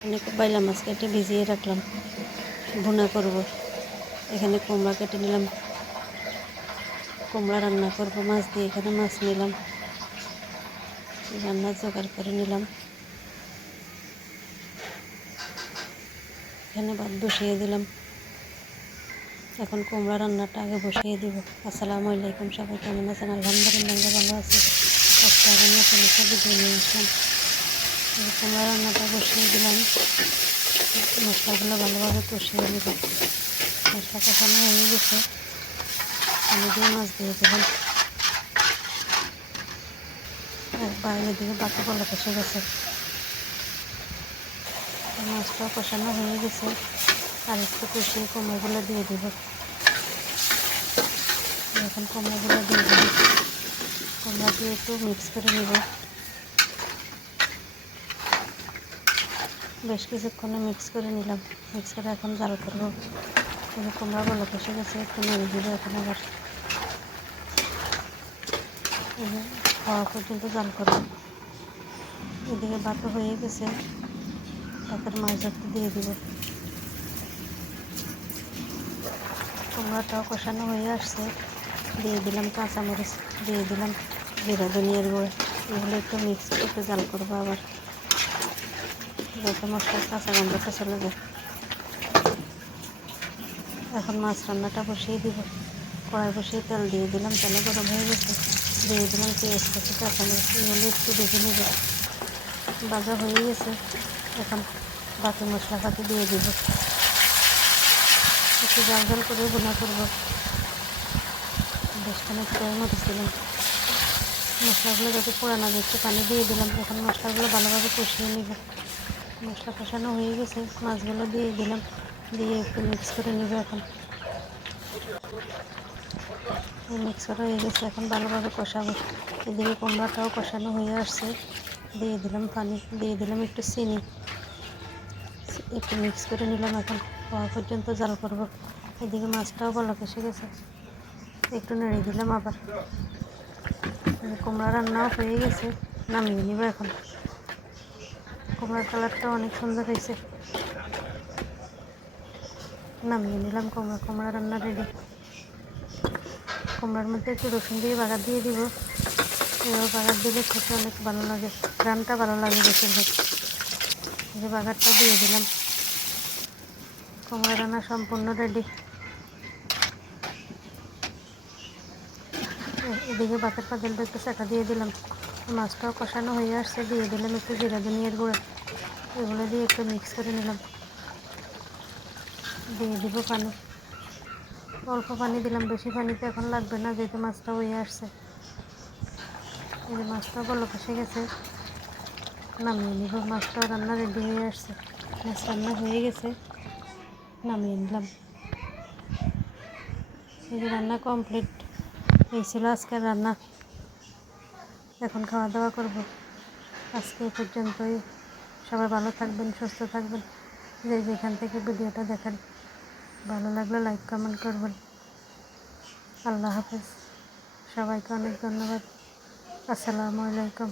এখানে বাইলা মাছ কেটে ভিজিয়ে রাখলাম, ভুনা করব। এখানে কুমড়া কেটে নিলাম, কুমড়া রান্না করব মাছ দিয়ে। এখানে মাছ নিলাম, রান্না জোগাড় করে নিলাম। এখানে ভাত বসিয়ে দিলাম। এখন কুমড়া রান্নাটা আগে বসিয়ে দিব। আসসালামু আলাইকুম, সবাই কেমন আছেন? আলহামদুলিল্লাহ ভালো আছে। আজকে আবার নতুন একটা ভিডিও নিয়ে আসলাম। কুমড়া রান্নাটা বসিয়ে দিলাম। মশলাগুলো ভালোভাবে কষিয়ে নেব। মশলা কষানো হয়ে গেছে, পানি দিয়ে মাছ দিয়ে দিলাম। বাইরে দিকে বাকি বলা কষে গেছে, মাছটা কষানো হয়ে গেছে। আর একটু কষিয়ে কুমড়োগুলো দিয়ে দিব। এখন কুমড়োগুলো দিয়ে দিব, কুমড়া দিয়ে একটু মিক্স করে নেব। বেশ কিছুক্ষণে মিক্স করে নিলাম। মিক্স করে এখন জাল করব। কুমড়া বলা কষে গেছে, একটু নেড়ে দিব। এখন আবার খাওয়া পর্যন্ত জাল করব। এদিকে ভাতও হয়ে গেছে, ভাতের মাছ ধরতে দিয়ে দিব। কুমড়াটাও কষানো হয়ে আসছে, দিয়ে দিলাম কাঁচামরিচ, দিয়ে দিলাম জিরা ধনিয়ার গুঁড়ো। এগুলো একটু মিক্স করতে জাল করবো আবার, যাতে মশলার কাঁচা গন্ধটা চলে যায়। এখন মাছ রান্নাটা বসিয়ে দিব। কড়াই বসিয়ে তেল দিয়ে দিলাম, তেলে গরম হয়ে গেছে। দিয়ে দিলাম পেঁয়াজ কুচি, কাঁচামরিচ। এগুলো একটু ভেজে নেব। ভাজা হয়ে গেছে, এখন বাকি মশলাপাতি দিয়ে দিব। একটু জাল জাল করে ভুনা করব। বেশ খানিকটা মরিচ দিলাম। মশলাগুলো যাতে পোড়া না যায় একটু পানি দিয়ে দিলাম। এখন মশলাগুলো ভালোভাবে কষিয়ে নিব। মশলা কষানো হয়ে গেছে, মাছগুলো দিয়ে দিলাম, দিয়ে একটু মিক্স করে নিব। এখন মিক্স করা হয়ে গেছে, এখন ভালোভাবে কষাবো। এদিকে কুমড়াটাও কষানো হয়ে আসছে, দিয়ে দিলাম পানি, দিয়ে দিলাম একটু চিনি, একটু মিক্স করে নিলাম। এখন খাওয়া পর্যন্ত জাল করব। এদিকে মাছটাও ভালো কষে গেছে, একটু নেড়ে দিলাম আবার। কুমড়া রান্নাও হয়ে গেছে, নামিয়ে নিব। এখন কুমড়ার কালারটা অনেক সুন্দর হয়েছে, নামিয়ে নিলাম। কুমড়া রান্না রেডি। কুমড়ার মধ্যে একটু রসুন দিয়ে বাগার দিয়ে দিব। এবার বাগার দিলে খেতে অনেক ভালো লাগে, রান্নাটা ভালো লাগে বেশিরভাগ। এই বাগারটা দিয়ে দিলাম। কুমড়া রান্না সম্পূর্ণ রেডি। এদিকে ভাতের পাতিলটা একটু চাকা দিয়ে দিলাম। মাছটাও কষানো হয়ে আসছে, দিয়ে দিলাম একটু জিরা ধনিয়ার গুঁড়ো। এগুলো দিয়ে একটু মিক্স করে নিলাম। দিয়ে দিব পানি, অল্প পানি দিলাম, বেশি পানিতে এখন লাগবে না, যেহেতু মাছটা হয়ে আসছে। এই যে মাছটাও ভালো কষে গেছে, নামিয়ে নিব। মাছটাও রান্না রেডি হয়ে আসছে। মাছ রান্না হয়ে গেছে, নামিয়ে নিলাম। এই যে রান্না কমপ্লিট। এই ছিল আজকের রান্না। এখন খাওয়া দাওয়া করব। আজকে এই পর্যন্তই। সবাই ভালো থাকবেন, সুস্থ থাকবেন। যেখান থেকে ভিডিওটা দেখেন, ভালো লাগলে লাইক কমেন্ট করবেন। আল্লাহ হাফেজ। সবাইকে অনেক ধন্যবাদ। আসসালামু আলাইকুম।